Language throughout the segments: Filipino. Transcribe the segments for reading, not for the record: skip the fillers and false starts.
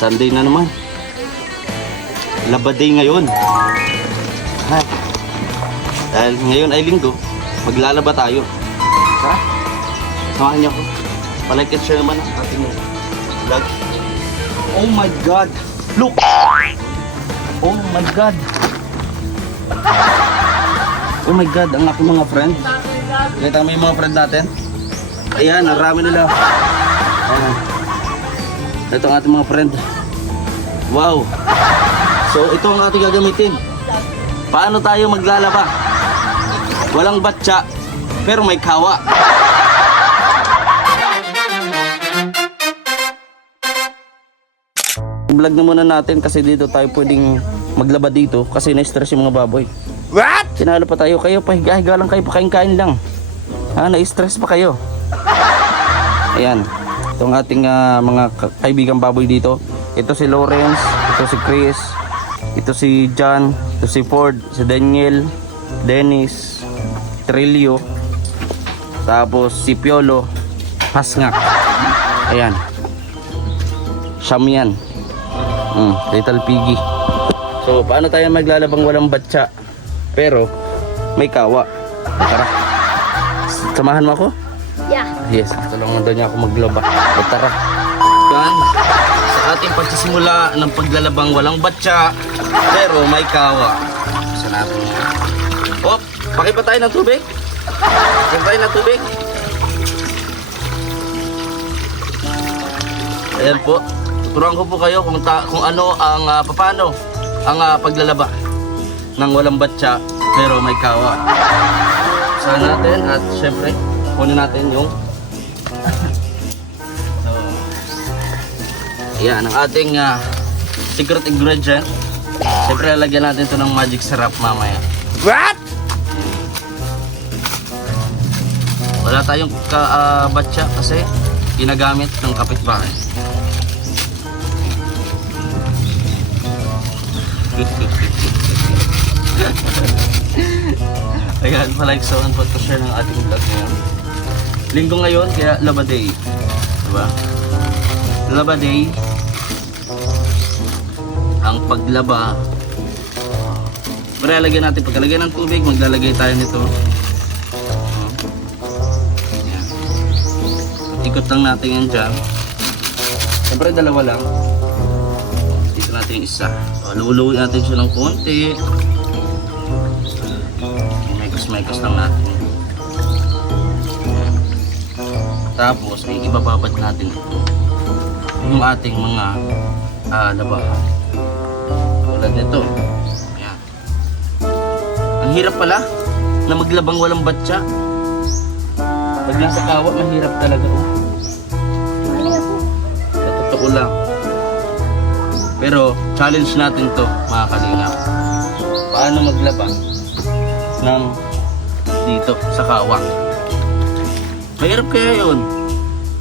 Sunday na naman. Laba day ngayon. Ha? Dahil ngayon ay linggo, maglalaba tayo. Tara, samahan niyo ako. Palike and share naman ang ating vlog. Oh my God! Look! Oh my God! Oh my God, ang aking mga friend. Kita mo yung mga friend natin? Ayan, ang rami nila. Ayan. Ito ang ating mga friend. Wow! So ito ang ating gagamitin. Paano tayo maglalaba? Walang batsa, pero may kawa. Vlog na muna natin kasi dito tayo pwedeng maglaba dito kasi na-stress yung mga baboy. What? Sinalo pa tayo, kayo pahiga-higa lang kayo, pakain-kain lang. Ha, na-stress pa kayo. Ayan, itong ating mga kaibigang baboy dito. Ito si Lawrence, ito si Chris, ito si John, ito si Ford, si Daniel, Dennis, Trillo, tapos si Piolo, Pasngak. Ayan, Siyam. Little Piggy. So paano tayo maglalabang walang batsa pero may kawa? Tara, samahan mo ako? Yeah. Yes, tulungan daw niya ako maglaba. So, tara. Yan, sa ating pagsisimula ng paglalabang walang batsa pero may kawa. Saan natin? Oh, pakipa tayo ng tubig. Pakipa tayo ng tubig. Ayan po. Tuturuan ko po kayo kung ano ang paano ang paglalaba ng walang batsa pero may kawa. Saan natin at syempre kunin natin yung so, ayan ang ating secret ingredient. Syempre lalagyan natin ito ng magic syrup mamaya. What? Wala tayong batsa kasi ginagamit ng kapitbahay. Ayan, palike so and share ng ating vlog ngayon. Linggo ngayon, kaya Laba Day. Diba? Laba Day. Ang paglaba. Pero lalagyan natin, pagkalagyan ng tubig, maglalagay tayo nito. Ayan. Ikot lang natin yan dyan. Siyempre dalawa lang. Dito natin yung isa. Luluwi natin siya ng konti. Mekos lang natin. Tapos ay ibababad natin ito yung ating mga labahan. Tulad nito. Ayan. Ang hirap pala na maglabang walang batsa. Pag nasa kawa, mahirap talaga. Sa totoo lang. Pero challenge natin to mga kalingap. Paano maglaba ng dito sa kawa? Mahirap kaya yun?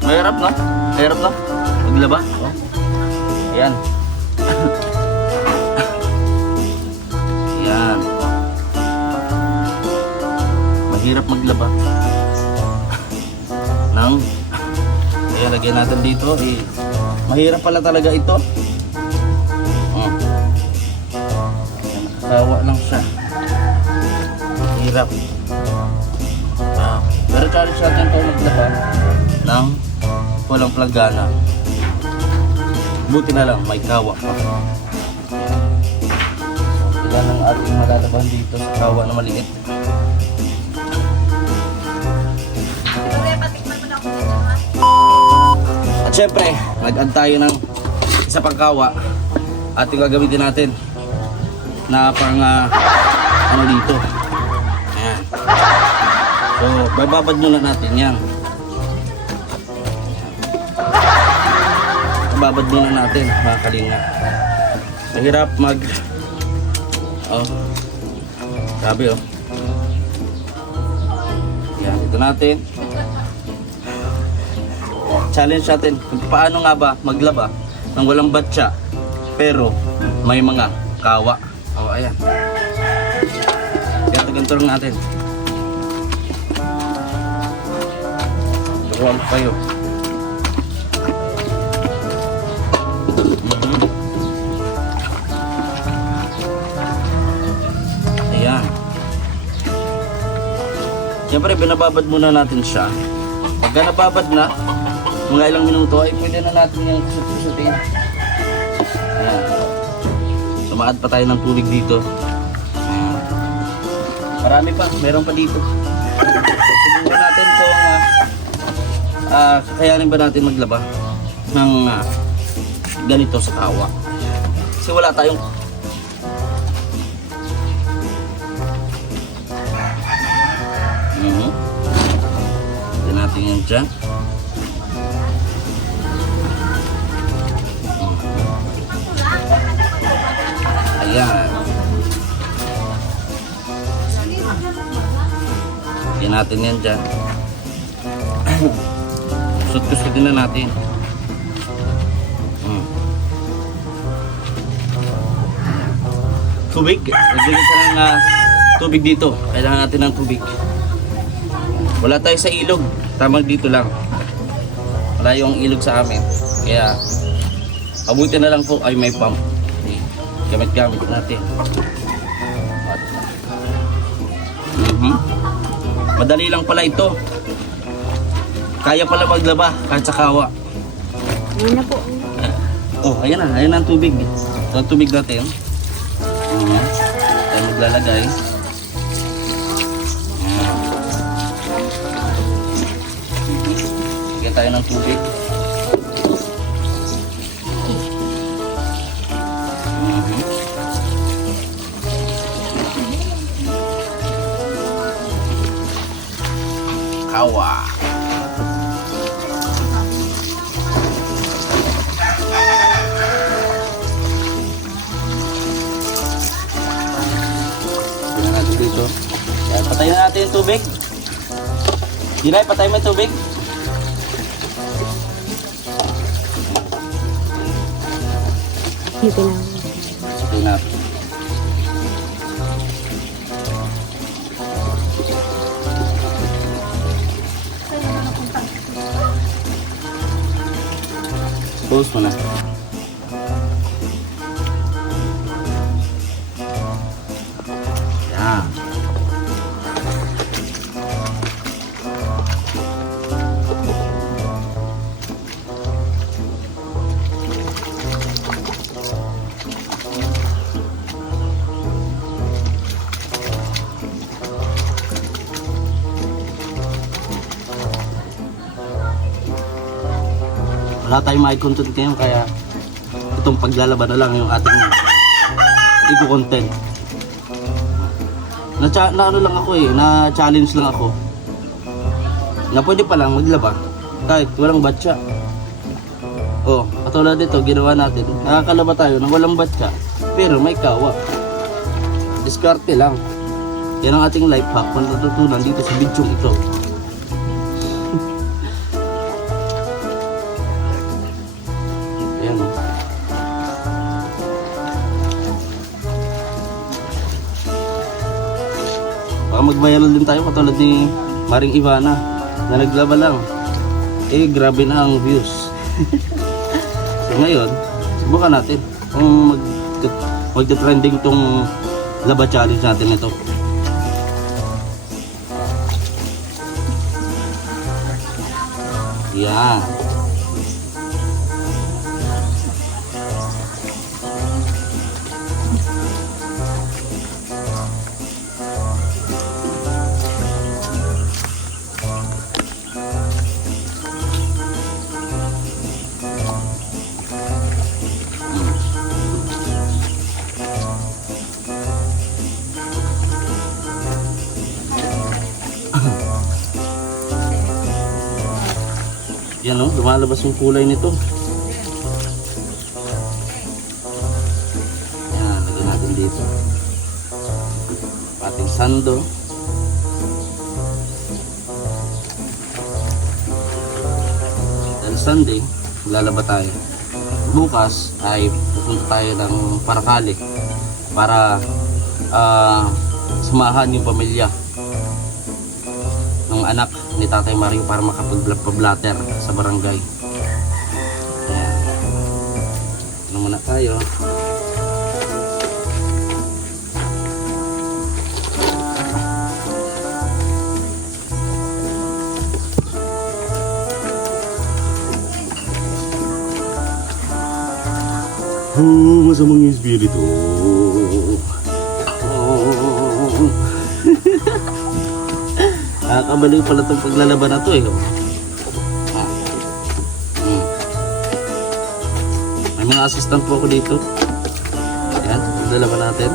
Mahirap na? Mahirap na? Maglaba? Oh. Ayan. Ayan. Mahirap maglaba ng ayan, lagyan natin dito mahirap pala talaga ito. Kawa lang siya. Hirap. Pero challenge natin ito maglaba ng walang plagana. Buti na lang may kawa pa. Ilan ang ating malalaban dito sa kawa na maliit. At syempre, nag-add tayo ng isa pang kawa at yung gagamitin natin na pang ano dito. Ayan. So bababad muna natin yan. Bababad muna natin mga kalinga. Mahirap mag sabi yan, ito natin challenge natin kung paano nga ba maglaba ng walang batsa pero may mga kawa. Ayan. Ganto lang natin. Turuan kayo. Siyempre, binababad muna natin siya. Pagka nababad na, mga ilang minuto ay pwede na natin yung kusut-kusutin. Ayan. Sumaad pa tayo ng tubig dito. Ayan. Marami pa, meron pa dito. Subukan natin kung kakayanin ba natin maglaba ng ganito sa kawa. Kasi wala tayong Tignan natin yan dyan. Ayan. Tignan natin yan dyan. Kusut-kusutin na natin. Tubig. Lagyan ka ng tubig dito. Kailangan natin ng tubig. Wala tayo sa ilog. Tamang dito lang. Wala yung ilog sa amin. Kaya abutin na lang po ay may pump. Gamit-gamit natin. Madali lang pala ito. Kaya pala maglaba kahit sa kawa. Ayan na po. Oh, ayan na. Ayan na ang tubig. Ito ang tubig natin. Tayo maglalagay. Lagyan tayo ng tubig. Kawa. Tingnan natin dito. Yan, patayin na natin yung tubig. Dilay, patayin mo yung tubig. Dito na. Tingnan natin. Close mo na. Yan. Wala tayong may content ngayon kaya itong paglalaba na lang yung ating i-content. Na ano lang ako na challenge lang ako. Na pwede pa lang maglaba kahit walang batsa. Oh, katulad dito ginawa natin. Nakakalaba tayo ng walang batsa pero may kawa. Diskarte lang. Yan ang ating life hack na natutunan dito sa video ito. Mag-viral din tayo katulad ni Maring Ivana na naglaba lang. Grabe na ang views. So ngayon, subukan natin kung magte-trending tong laba challenge natin ito. Yan. Yan o, lumalabas yung kulay nito. Yan, lagyan natin dito. Ating sando. Dahil Sunday, lalaba tayo. Bukas ay pupunta tayo ng Paracali para samahan yung pamilya ng anak ni Tatay Mario para makapag-blatter sa barangay. Ayan. Ano muna tayo. Masamang espiritu. Nakakabaliw pala itong paglalaban na to eh. May mga assistant po ako dito. Ayan, paglalaban natin.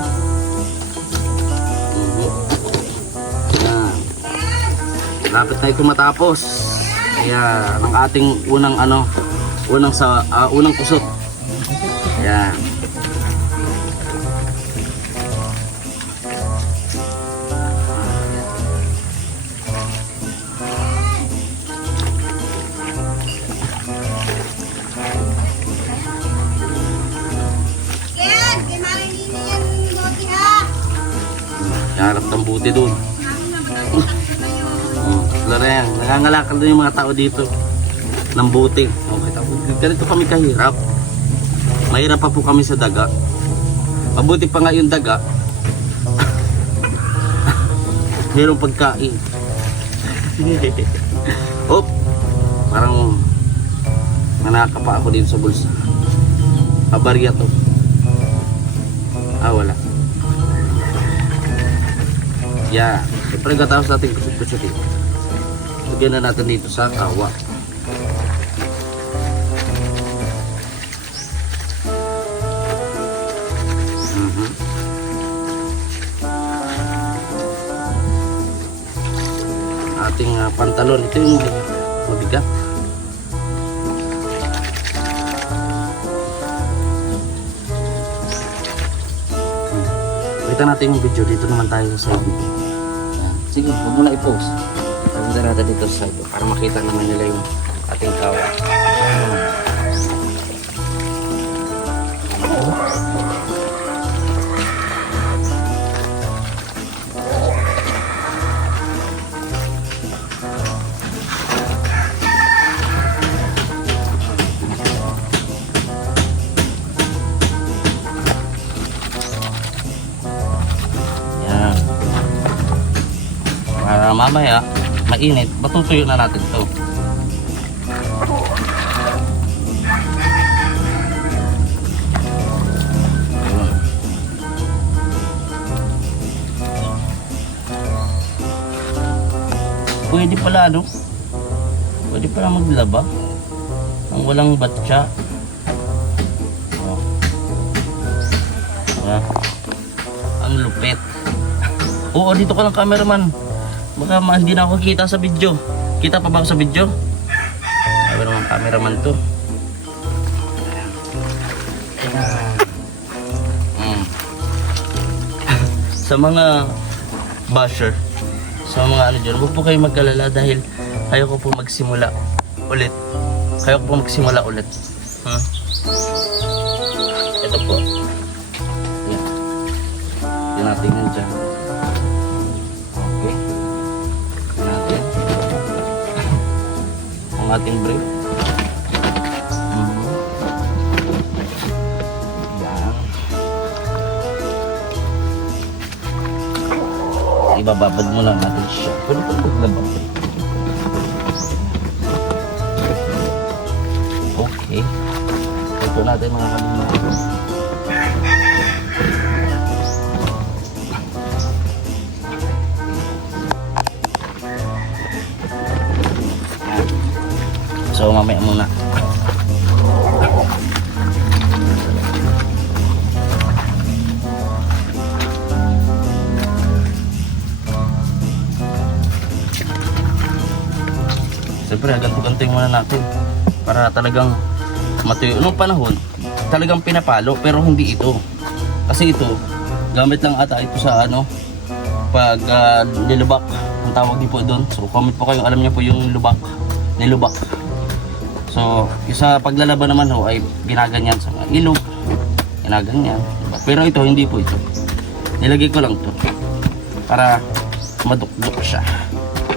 Ayan. Lapit na ito matapos. Ayan, ang ating unang unang kusot. Ayan. Harap ng buti doon. Laro yan. Nangangalakal doon yung mga tao dito ng buti. Okay, tapos ganito kami kahirap. Mahirap pa po kami sa daga. Mabuti pa nga yung daga. Mayroong pagkain. Op! Parang nanakapa ako dito sa bulsa. Kabarya to. Wala. Yeah. Siyempre katapos natin kusut-kusut dito. Lagyan na natin dito sa kawa. Ating pantalon. Ito yung mabigat. Kita natin yung video. Dito naman tayo sa side. Sige, huwag mo na i-post. Pagpunta natin dito sa side para makita naman nila yung ating kawa. Para mamaya mainit, patutuyo na natin to. Pwede pala ano? Pwede pala maglaba ang walang batya. Ang lupit. Oo, dito ka lang, cameraman. Baka hindi na ako kita sa video. Kita pa ba ako sa video? Sabi naman cameraman to. Sa mga basher, sa mga ano dyan, huwag po kayo mag-alala dahil kayo ko po magsimula ulit. Kayo ko po magsimula ulit. Ito po. Yan. Yan natin yun dyan. Ang ating brief. Yan. Ibababad mo lang natin siya. Pwede pa maglabang. Okay. Ito natin mga kabinat. So mamaya muna. Siyempre ganti-ganti muna natin para talagang matuyo. Noong panahon talagang pinapalo pero hindi ito. Kasi ito gamit lang ata ito sa ano pag nilubak ang tawag din po doon. So comment po kayo, alam niyo po yung lubak, nilubak. So, isa paglalaban naman ho ay ginaganyan sa mga ilog. Ginaganyan. Diba? Pero ito, hindi po ito. Nilagay ko lang to para madukduk siya.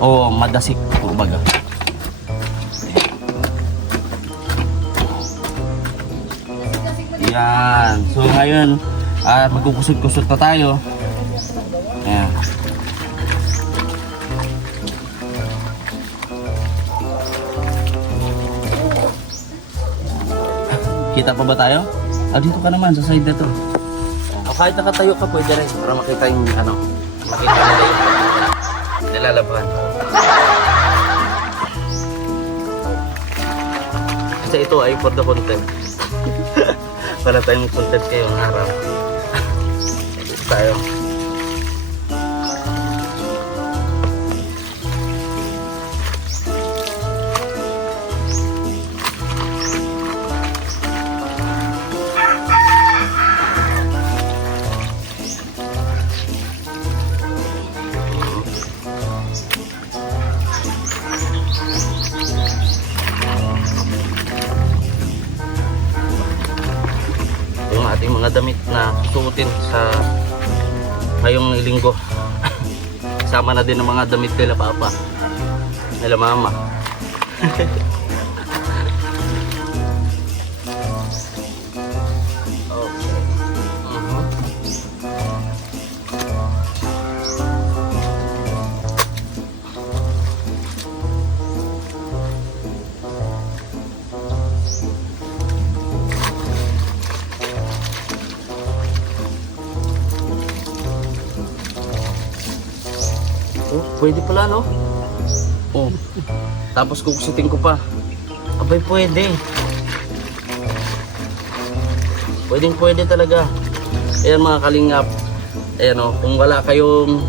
O madasik, kumbaga. Yan. So, ngayon, magkukusot-kusot na tayo. Ayan. Kita pa ba tayo? Dito ka naman sa side na to. O kahit nakatayo ka, pwede rin. Para makita yung ano. Makita nila yung nilalaban. Kasi ito ay for the content. Para tayong content kayong araw. Dito tayo. Yung ating mga damit na suotin sa ngayong linggo. Sama na din ang mga damit nila papa, nila mama. Okay. Oh, pwede pala, no? Oh. Tapos kukusitin ko pa. Abay, pwede. Pwede talaga. Ayan mga kalingap. Ayan oh, kung wala kayong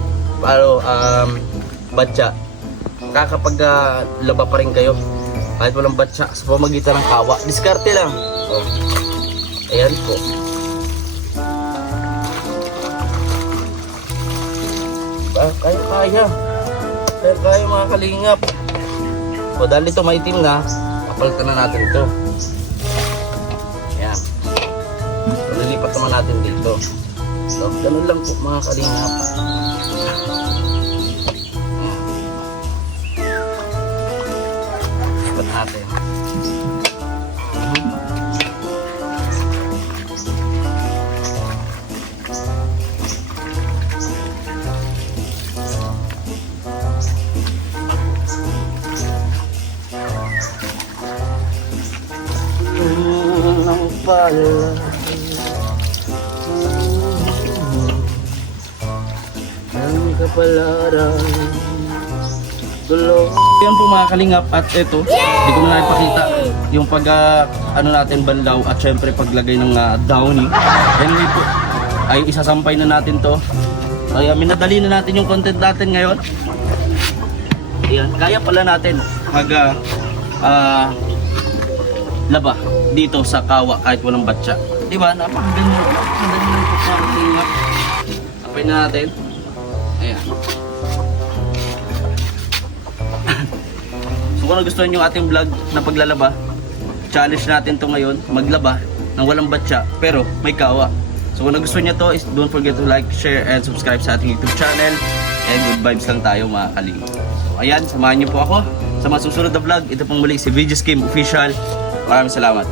batya, kakapag laba pa rin kayo. Kahit walang batya sa pamagitan ng kawa. Diskarte lang. Oh. Ayan po. Kaya mga kalingap. O dahil ito maitim na, kapalitan na natin ito. Ayan. So, lilipat naman natin dito. So, ganun lang po mga kalingap. Lipat natin. Pala ang kapalaran dulo. Yan po mga kalingap, at ito hindi ko na ipakita yung pag ano natin banlaw at syempre paglagay ng downy. Anyway po ay isasampay na natin to. Kaya minadali na natin yung content natin ngayon. Ayan, kaya pala natin mag laba dito sa kawa kahit walang batya. Diba? Napakaganda. Napakaganda ng pagkakalingap. Sapay na natin. Ayan. So kung nagustuhan nyo ating vlog na paglalaba, challenge natin to ngayon, maglaba ng walang batya pero may kawa. So kung nagustuhan nyo to, don't forget to like, share, and subscribe sa ating YouTube channel. And good vibes lang tayo mga kalingap. So ayan, samahan nyo po ako sa mga susunod na vlog. Ito pong muli si VJ Kim Official. Maraming salamat.